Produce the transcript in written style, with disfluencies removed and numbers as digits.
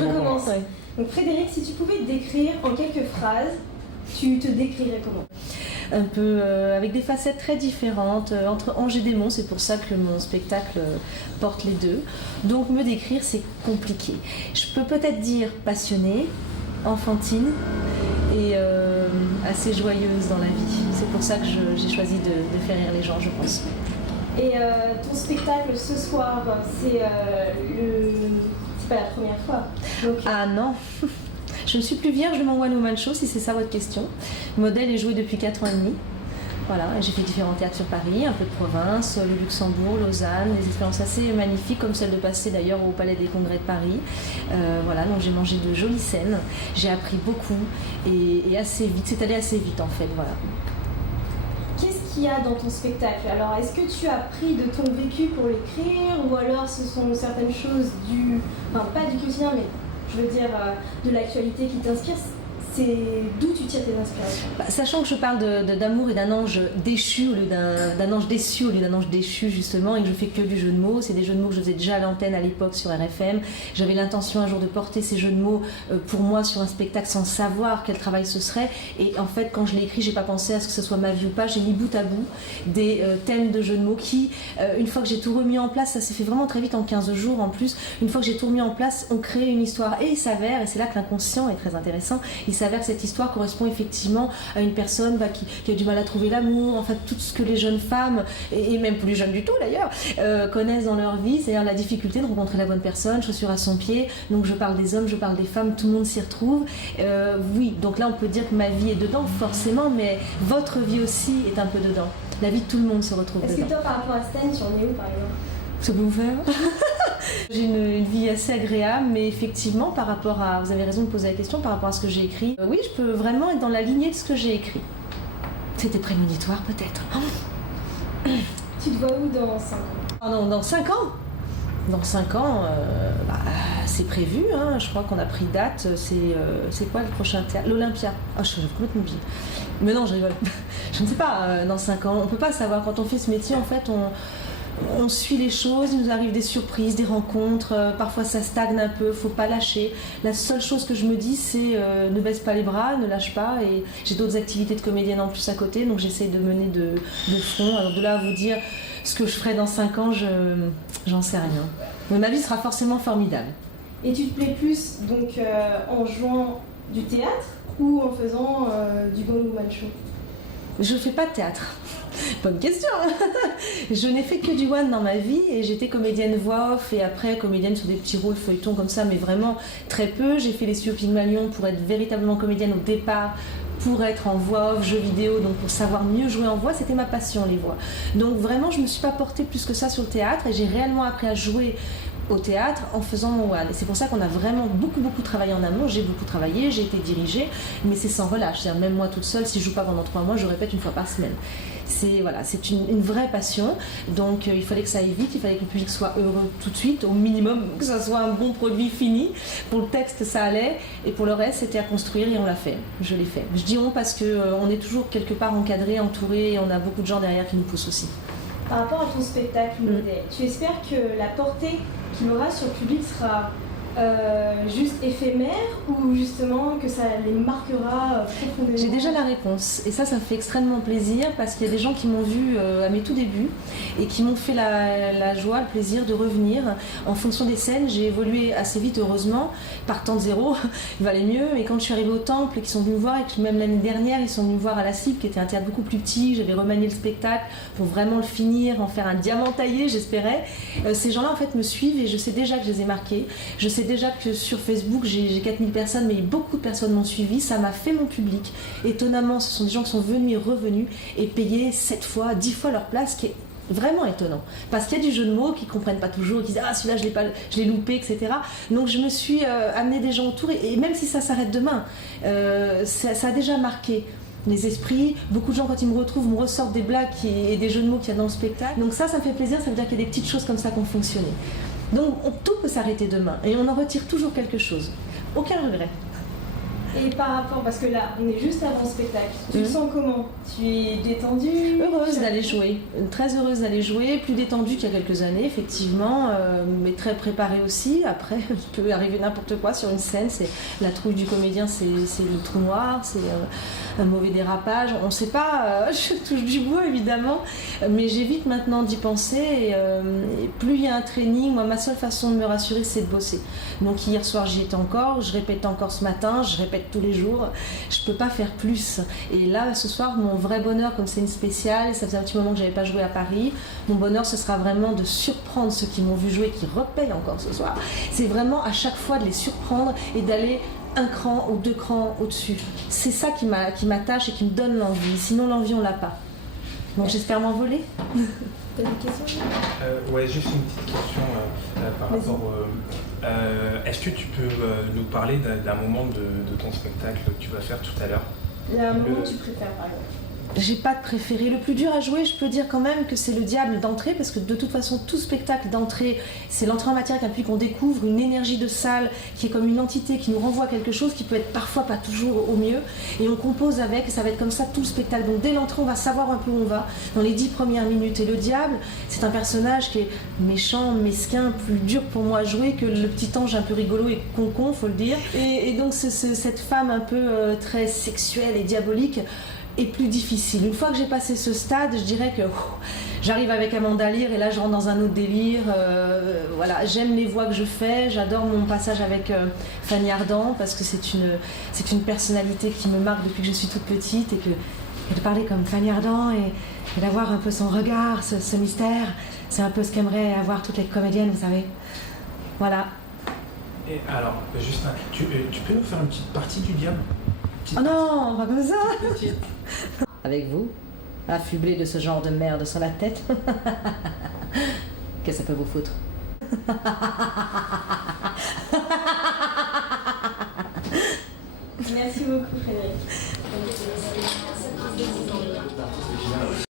Je recommence. Ouais. Donc Frédéric, si tu pouvais te décrire en quelques phrases, tu te décrirais comment? Un peu avec des facettes très différentes, entre ange et démon, c'est pour ça que mon spectacle porte les deux. Donc me décrire, c'est compliqué. Je peux peut-être dire passionnée, enfantine et assez joyeuse dans la vie. C'est pour ça que j'ai choisi de faire rire les gens, je pense. Et ton spectacle ce soir, c'est pas la première fois. Donc... Ah non. Je ne suis plus vierge de mon One Woman Show, si c'est ça votre question. Le modèle est joué depuis 4 ans et demi. Voilà, j'ai fait différents théâtres sur Paris, un peu de province, le Luxembourg, Lausanne, des expériences assez magnifiques, comme celle de passer d'ailleurs au Palais des Congrès de Paris. Voilà, donc j'ai mangé de jolies scènes, j'ai appris beaucoup et assez vite, c'est allé assez vite en fait, voilà. Qu'est-ce qu'il y a dans ton spectacle? Alors, est-ce que tu as pris de ton vécu pour l'écrire, ou alors ce sont certaines choses pas du quotidien, mais je veux dire de l'actualité qui t'inspire? C'est d'où tu tires tes inspirations? Sachant que je parle d'amour et d'un ange déchu au lieu d'un ange déçu au lieu d'un ange déchu justement, et que je fais que du jeu de mots, c'est des jeux de mots que je faisais déjà à l'antenne à l'époque sur RFM. J'avais l'intention un jour de porter ces jeux de mots pour moi sur un spectacle sans savoir quel travail ce serait, et en fait quand je l'ai écrit j'ai pas pensé à ce que ce soit ma vie ou pas, j'ai mis bout à bout des thèmes de jeux de mots qui, une fois que j'ai tout remis en place, ça s'est fait vraiment très vite en 15 jours en plus, une fois que j'ai tout remis en place, on crée une histoire, et il s'avère, et c'est là que l'inconscient est très intéressant, il s'avère que cette histoire correspond effectivement à une personne qui a du mal à trouver l'amour, en fait tout ce que les jeunes femmes, et même plus jeunes du tout d'ailleurs, connaissent dans leur vie, c'est-à-dire la difficulté de rencontrer la bonne personne, chaussure à son pied. Donc je parle des hommes, je parle des femmes, tout le monde s'y retrouve. Oui, donc là on peut dire que ma vie est dedans forcément, mais votre vie aussi est un peu dedans. La vie de tout le monde se retrouve dedans. Est-ce que toi par rapport à Stan, tu en es où par exemple? Ça peut vous faire. J'ai une vie assez agréable, mais effectivement, par rapport à... Vous avez raison de poser la question, par rapport à ce que j'ai écrit. Oui, je peux vraiment être dans la lignée de ce que j'ai écrit. C'était prémonitoire, peut-être. Tu te vois où dans 5 ans? Oh non, dans 5 ans? Dans 5 ans, c'est prévu, hein. Je crois qu'on a pris date. C'est quoi le prochain théâtre? L'Olympia. Ah, je suis complètement oubliée. Mais non, je rigole. Je ne sais pas, dans 5 ans. On ne peut pas savoir. Quand on fait ce métier, en fait, on suit les choses, il nous arrive des surprises, des rencontres, parfois ça stagne un peu, faut pas lâcher. La seule chose que je me dis, c'est ne baisse pas les bras, ne lâche pas, et j'ai d'autres activités de comédienne en plus à côté, donc j'essaie de mener de front. Alors de là à vous dire ce que je ferai dans 5 ans, j'en sais rien. Mais ma vie sera forcément formidable. Et tu te plais plus donc en jouant du théâtre ou en faisant du One Woman Show? Je fais pas de théâtre. Bonne question. Je n'ai fait que du one dans ma vie et j'étais comédienne voix off et après comédienne sur des petits rôles feuilletons comme ça, mais vraiment très peu. J'ai fait les studios Pygmalion pour être véritablement comédienne au départ, pour être en voix off, jeux vidéo, donc pour savoir mieux jouer en voix, c'était ma passion les voix. Donc vraiment je me suis pas portée plus que ça sur le théâtre et j'ai réellement appris à jouer au théâtre en faisant mon one. Et c'est pour ça qu'on a vraiment beaucoup travaillé en amont. J'ai beaucoup travaillé, j'ai été dirigée, mais c'est sans relâche. C'est-à-dire même moi toute seule, si je joue pas pendant 3 mois, je répète une fois par semaine. C'est une vraie passion. Donc il fallait que ça aille vite, il fallait que le public soit heureux tout de suite, au minimum que ça soit un bon produit fini. Pour le texte, ça allait, et pour le reste, c'était à construire et on l'a fait. Je l'ai fait. Je dis on parce qu'on est toujours quelque part encadré, entouré, et on a beaucoup de gens derrière qui nous poussent aussi. Par rapport à ton spectacle modèle, tu espères que la portée qu'il aura sur le public sera juste éphémère ou justement que ça les marquera profondément? J'ai déjà la réponse et ça me fait extrêmement plaisir parce qu'il y a des gens qui m'ont vu à mes tout débuts et qui m'ont fait la joie, le plaisir de revenir. En fonction des scènes, j'ai évolué assez vite heureusement, partant de zéro, il valait mieux, mais quand je suis arrivée au Temple et qu'ils sont venus me voir, et que même l'année dernière ils sont venus me voir à la Cible qui était un théâtre beaucoup plus petit, j'avais remanié le spectacle pour vraiment le finir, en faire un diamant taillé j'espérais, ces gens-là en fait me suivent et je sais déjà que je les ai marqués, je sais déjà que sur Facebook j'ai 4000 personnes, mais beaucoup de personnes m'ont suivi, ça m'a fait mon public. Étonnamment, ce sont des gens qui sont venus et revenus et payés 7 fois, 10 fois leur place, qui est vraiment étonnant. Parce qu'il y a du jeu de mots qu'ils ne comprennent pas toujours, qui disent ah celui-là je l'ai loupé, etc. Donc je me suis amené des gens autour et même si ça s'arrête demain, ça a déjà marqué les esprits. Beaucoup de gens quand ils me retrouvent me ressortent des blagues et des jeux de mots qu'il y a dans le spectacle. Donc ça me fait plaisir, ça veut dire qu'il y a des petites choses comme ça qui ont fonctionné. Donc tout peut s'arrêter demain et on en retire toujours quelque chose. Aucun regret. Et par rapport, parce que là, on est juste avant le spectacle, tu te sens comment? Tu es détendue? Heureuse d'aller jouer, très heureuse d'aller jouer, plus détendue qu'il y a quelques années, effectivement, mais très préparée aussi. Après, il peut arriver n'importe quoi sur une scène, c'est la trouille du comédien, c'est le trou noir, c'est un mauvais dérapage. On ne sait pas, je touche du bois évidemment, mais j'évite maintenant d'y penser. Et plus il y a un training, moi, ma seule façon de me rassurer, c'est de bosser. Donc hier soir, j'y étais encore, je répète encore ce matin, je répète tous les jours, je peux pas faire plus. Et là, ce soir, mon vrai bonheur, comme c'est une spéciale, ça faisait un petit moment que j'avais pas joué à Paris, mon bonheur, ce sera vraiment de surprendre ceux qui m'ont vu jouer, qui repayent encore ce soir. C'est vraiment à chaque fois de les surprendre et d'aller un cran ou 2 crans au-dessus. C'est ça qui m'attache et qui me donne l'envie. Sinon, l'envie, on l'a pas. Donc j'espère m'envoler. T'as des questions? Ouais, juste une petite question par rapport. Est-ce que tu peux nous parler d'un moment de ton spectacle que tu vas faire tout à l'heure? Il y a un moment que tu préfères, par exemple? J'ai pas de préféré. Le plus dur à jouer, je peux dire quand même que c'est le diable d'entrée, parce que de toute façon, tout spectacle d'entrée, c'est l'entrée en matière qui appuie qu'on découvre une énergie de salle qui est comme une entité qui nous renvoie à quelque chose qui peut être parfois pas toujours au mieux. Et on compose avec, et ça va être comme ça tout le spectacle. Donc dès l'entrée, on va savoir un peu où on va dans les 10 premières minutes. Et le diable, c'est un personnage qui est méchant, mesquin, plus dur pour moi à jouer que le petit ange un peu rigolo et concon, faut le dire. Et donc cette femme un peu très sexuelle et diabolique est plus difficile. Une fois que j'ai passé ce stade, je dirais que j'arrive avec Amanda Lear et là je rentre dans un autre délire. Voilà, j'aime les voix que je fais, j'adore mon passage avec Fanny Ardant parce que c'est une personnalité qui me marque depuis que je suis toute petite et de parler comme Fanny Ardant et d'avoir un peu son regard, ce mystère, c'est un peu ce qu'aimeraient avoir toutes les comédiennes, vous savez. Voilà. Et alors, Justin, tu peux nous faire une petite partie du diable? Oh non, pas comme ça. Petite. Avec vous, affublé de ce genre de merde sur la tête. Qu'est-ce que ça peut vous foutre? Merci beaucoup, Frédéric.